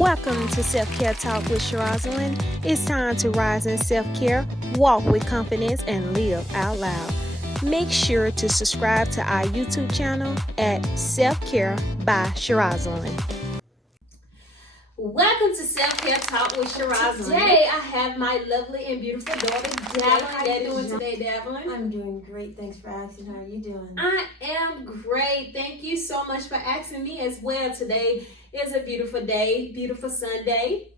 Welcome to Self-Care Talk with Davilyn. It's time to rise in self-care, walk with confidence, and live out loud. Make sure to subscribe to our YouTube channel at Self-Care by Davilyn. Welcome to Self-Care Talk with Davilyn. Today I have my lovely and beautiful daughter, Davilyn. How you doing today, Davilyn? I'm doing great. Thanks for asking. How are you doing? I am great. Thank you so much for asking me as well. Today is a beautiful day, beautiful Sunday.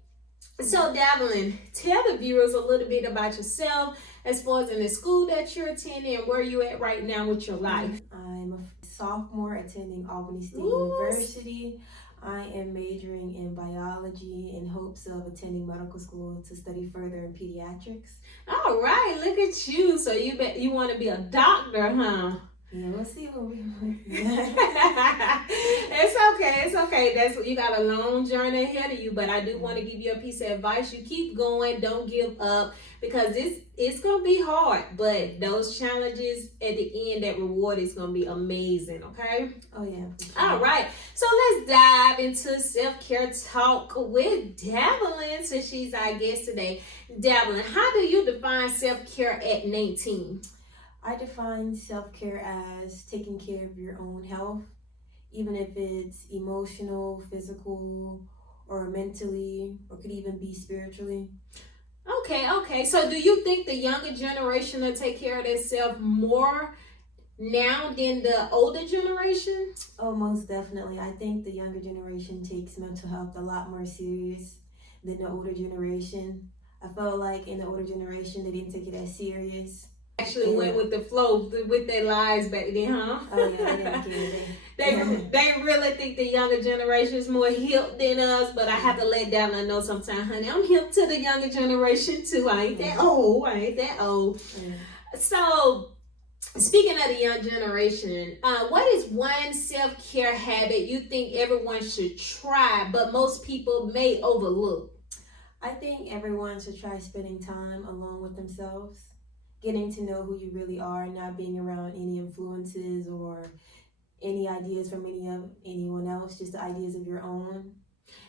So, Davilyn, tell the viewers a little bit about yourself as far as in the school that you're attending and where you at right now with your life. I'm a sophomore attending Albany State University. I am majoring in biology in hopes of attending medical school to study further in pediatrics. All right, look at you. So you want to be a doctor, huh? Yeah, we'll see what we It's okay. That's what you got, a long journey ahead of you. But I do want to give you a piece of advice. You keep going, don't give up, because it's gonna be hard. But those challenges at the end, that reward is gonna be amazing. Okay. Oh yeah. Sure. All right. So let's dive into self-care talk with Davilyn, since she's our guest today. Davilyn, how do you define self-care at 19? I define self-care as taking care of your own health, even if it's emotional, physical, or mentally, or could even be spiritually. Okay. So do you think the younger generation will take care of themselves more now than the older generation? Oh, most definitely. I think the younger generation takes mental health a lot more serious than the older generation. I felt like in the older generation, they didn't take it as serious. Actually went with the flow with their lives back then, huh? Oh yeah, I didn't care. They really think the younger generation is more hip than us, but I have to let Davilyn know sometimes, honey, I'm hip to the younger generation too. I ain't that old. Yeah. So, speaking of the young generation, what is one self-care habit you think everyone should try, but most people may overlook? I think everyone should try spending time alone with themselves. Getting to know who you really are, not being around any influences or any ideas from anyone else, just the ideas of your own.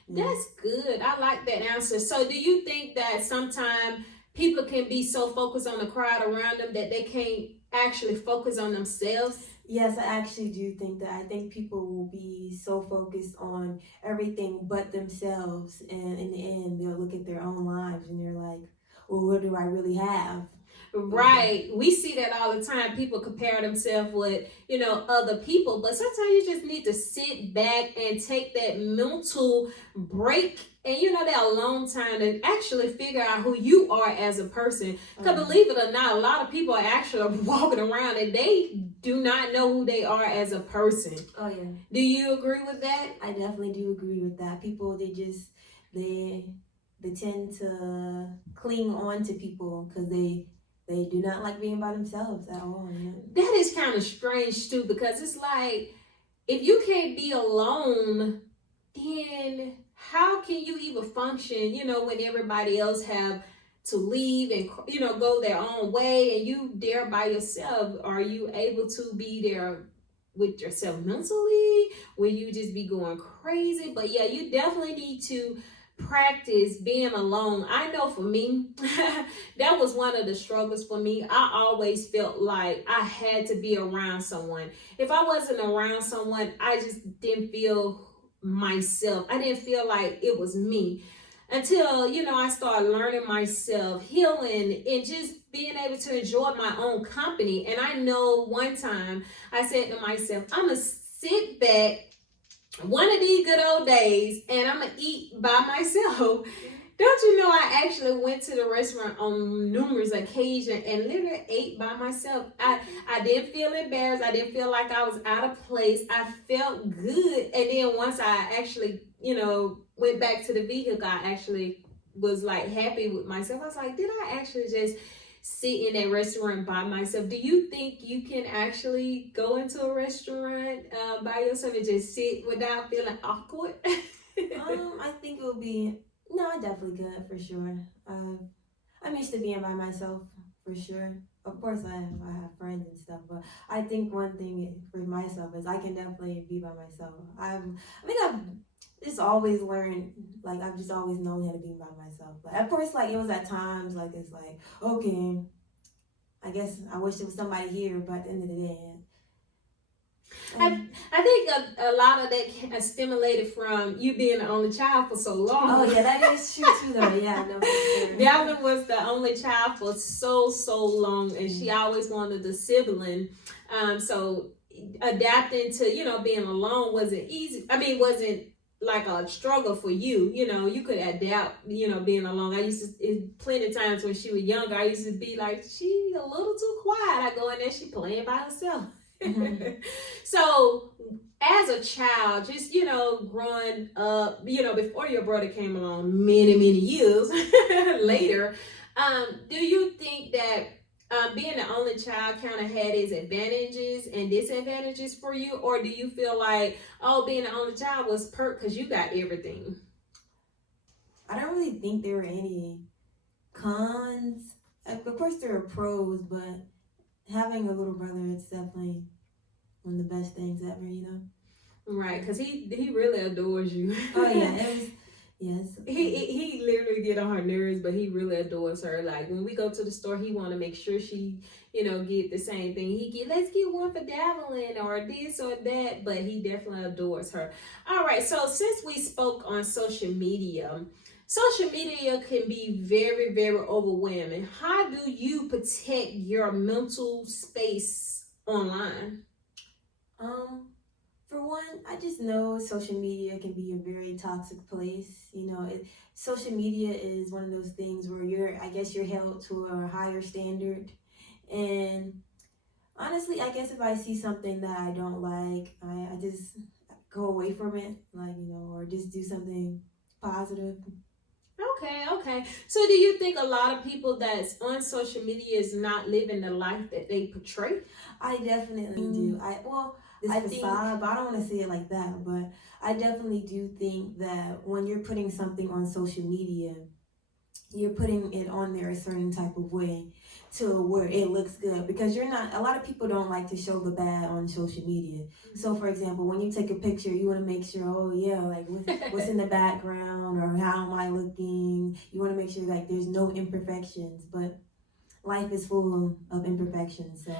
That's good. I like that answer. So do you think that sometimes people can be so focused on the crowd around them that they can't actually focus on themselves? Yes, I actually do think that. I think people will be so focused on everything but themselves, and in the end, they'll look at their own lives and they're like, well, what do I really have? Right. We see that all the time. People compare themselves with, other people. But sometimes you just need to sit back and take that mental break and, that alone time to actually figure out who you are as a person. Because believe it or not, a lot of people are actually walking around and they do not know who they are as a person. Oh, yeah. Do you agree with that? I definitely do agree with that. People, they tend to cling on to people because they do not like being by themselves at all. Yeah. That is kind of strange too, because it's like, if you can't be alone, then how can you even function, when everybody else have to leave and, go their own way and you there by yourself? Are you able to be there with yourself mentally? Will you just be going crazy? But yeah, you definitely need to practice being alone. I know for me, that was one of the struggles for me. I always felt like I had to be around someone. If I wasn't around someone, I just didn't feel myself. I didn't feel like it was me until, I started learning myself, healing, and just being able to enjoy my own company. And I know one time I said to myself, I'm going to sit back one of these good old days and I'm gonna eat by myself. Don't you know, I actually went to the restaurant on numerous occasions and literally ate by myself. I didn't feel embarrassed. I didn't feel like I was out of place. I felt good. And then once I actually, went back to the vehicle, I actually was like happy with myself. I was like, did I actually just sit in a restaurant by myself? Do you think you can actually go into a restaurant by yourself and just sit without feeling awkward? I think it would be, no, I definitely could for sure. I'm used to being by myself for sure. Of course I have friends and stuff, but I think one thing for myself is I can definitely be by myself. I think I've just always learned, like, I've just always known how to be by myself. Like, of course, like, it was at times, like, it's like, okay, I guess I wish there was somebody here, but at the end of the day, I think a lot of that stimulated from you being the only child for so long. oh yeah, that is true too, though. Yeah, no, for sure. Davilyn was the only child for so long, and she always wanted a sibling. So adapting to being alone wasn't easy. I mean, wasn't like a struggle for you. You could adapt. Being alone. I used to plenty of times when she was younger. I used to be like, she a little too quiet. I go in there, she playing by herself. Mm-hmm. So as a child, just growing up, before your brother came along many years later, do you think that being the only child kind of had its advantages and disadvantages for you, or do you feel like, oh, being the only child was because you got everything? I don't really think there were any cons. Of course, there are pros, but having a little brother, it's definitely one of the best things ever. Right, because he really adores you. Oh yeah, it was. Yes. He literally get on her nerves, but he really adores her. Like when we go to the store, he want to make sure she, get the same thing. Let's get one for Davilyn or this or that, but he definitely adores her. All right, so since we spoke on social media can be very, very overwhelming. How do you protect your mental space online? For one, I just know social media can be a very toxic place. Social media is one of those things where you're held to a higher standard. And honestly, I guess if I see something that I don't like, I just go away from it, or just do something positive. Okay. So do you think a lot of people that's on social media is not living the life that they portray? I definitely do. I think, but I don't want to say it like that, but I definitely do think that when you're putting something on social media, you're putting it on there a certain type of way to where it looks good, because a lot of people don't like to show the bad on social media. So for example, when you take a picture, you want to make sure, oh yeah, like what's in the background, or how am I looking? You want to make sure like there's no imperfections, but life is full of imperfections. So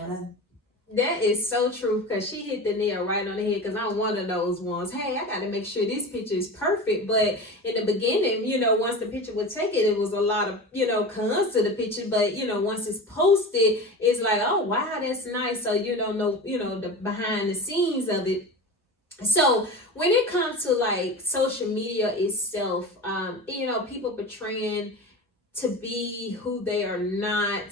that is so true, because she hit the nail right on the head, because I'm one of those ones. Hey, I got to make sure this picture is perfect. But in the beginning, once the picture was taken, it was a lot of, cons to the picture. But, once it's posted, it's like, oh, wow, that's nice. So you don't know, the behind the scenes of it. So when it comes to like social media itself, people portraying to be who they are not,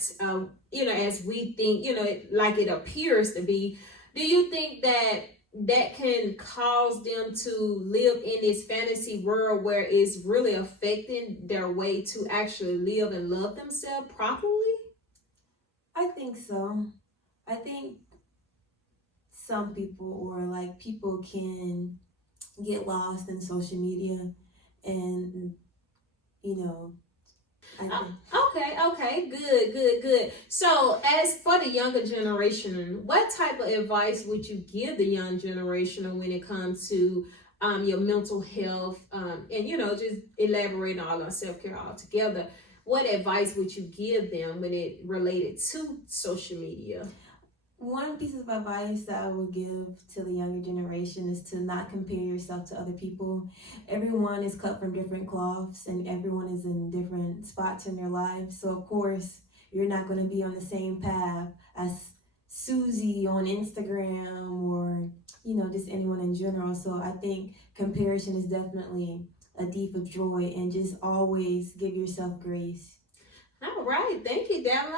as we think, like it appears to be. Do you think that can cause them to live in this fantasy world where it's really affecting their way to actually live and love themselves properly? I think so. I think some people, or like people, can get lost in social media, and Okay, good. So as for the younger generation, what type of advice would you give the young generation when it comes to your mental health, and just elaborate all on self-care altogether? What advice would you give them when it related to social media? One piece of advice that I would give to the younger generation is to not compare yourself to other people. Everyone is cut from different cloths, and everyone is in different spots in their lives. So of course, you're not going to be on the same path as Susie on Instagram, or just anyone in general. So I think comparison is definitely a thief of joy, and just always give yourself grace. All right, thank you, Davilyn.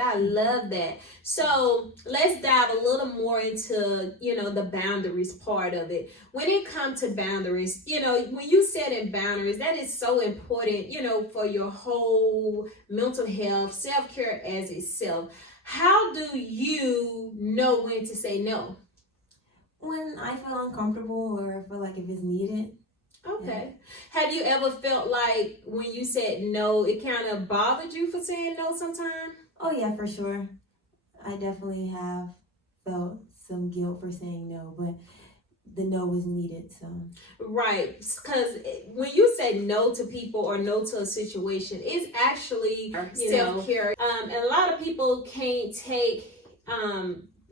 I love that. So let's dive a little more into, the boundaries part of it. When it comes to boundaries, when you set in boundaries, that is so important, for your whole mental health, self-care as itself. How do you know when to say no? When I feel uncomfortable, or feel like if it's needed. Okay. Yeah. Have you ever felt like when you said no, it kind of bothered you for saying no sometimes? Oh yeah, for sure. I definitely have felt some guilt for saying no, but the no is needed. So right, because when you say no to people or no to a situation, it's actually self-care. And a lot of people can't take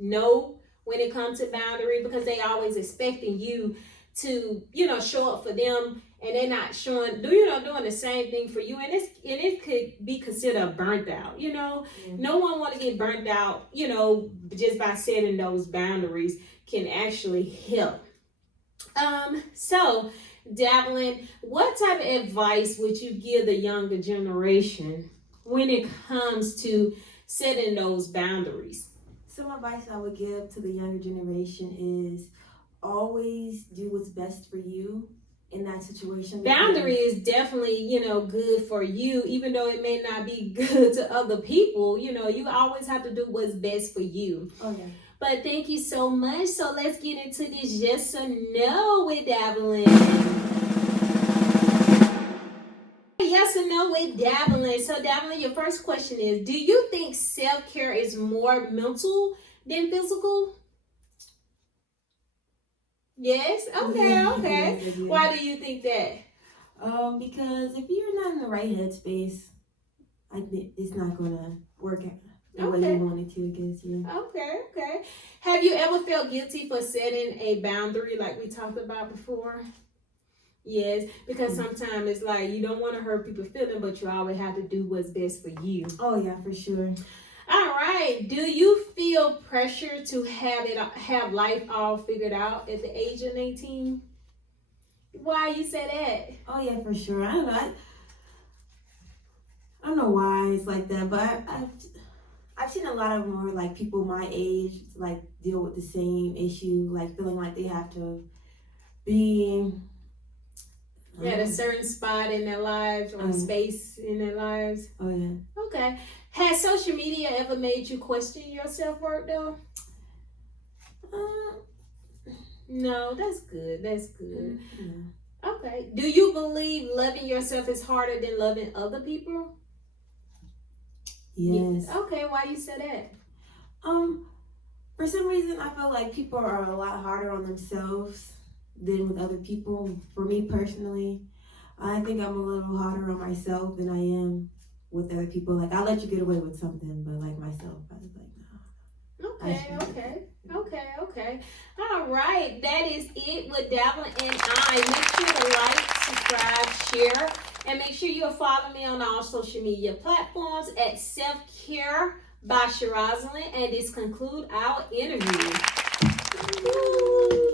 no when it comes to boundary because they always expecting you to show up for them, and they're not showing doing the same thing for you, and it could be considered burnt out. No one want to get burnt out, just by setting those boundaries can actually help. So Davilyn, what type of advice would you give the younger generation when it comes to setting those boundaries? some advice I would give to the younger generation is always do what's best for you in that situation. Boundary is definitely, good for you, even though it may not be good to other people. You always have to do what's best for you. Oh, yeah. But thank you so much. So let's get into this yes or no with Davilyn. Yes or no with Davilyn. So Davilyn, your first question is, do you think self-care is more mental than physical? Yes? Okay. Yeah. Why do you think that? Because if you're not in the right headspace, I think it's not gonna work out the way you want it to, I guess. Yeah. Okay. Have you ever felt guilty for setting a boundary like we talked about before? Yes, because sometimes it's like you don't want to hurt people's feelings, but you always have to do what's best for you. Oh yeah, for sure. All right. Do you feel pressure to have life all figured out at the age of 18? Why you say that? Oh yeah, for sure. I don't know. I don't know why it's like that, but I've seen a lot of more like people my age like deal with the same issue, like feeling like they have to be at a certain spot in their lives or space in their lives. Oh yeah. Okay. Has social media ever made you question your self-worth though? No, that's good. Yeah. Okay. Do you believe loving yourself is harder than loving other people? Yes. Okay, why you say that? For some reason I feel like people are a lot harder on themselves than with other people. For me personally, I think I'm a little harder on myself than I am with other people. Like I'll let you get away with something, but like myself, I was like, no. Okay. All right, that is it with Davilyn and I. Make sure to like, subscribe, share, and make sure you'll follow me on all social media platforms at Self-Care by Davilyn. And this concludes our interview. Woo.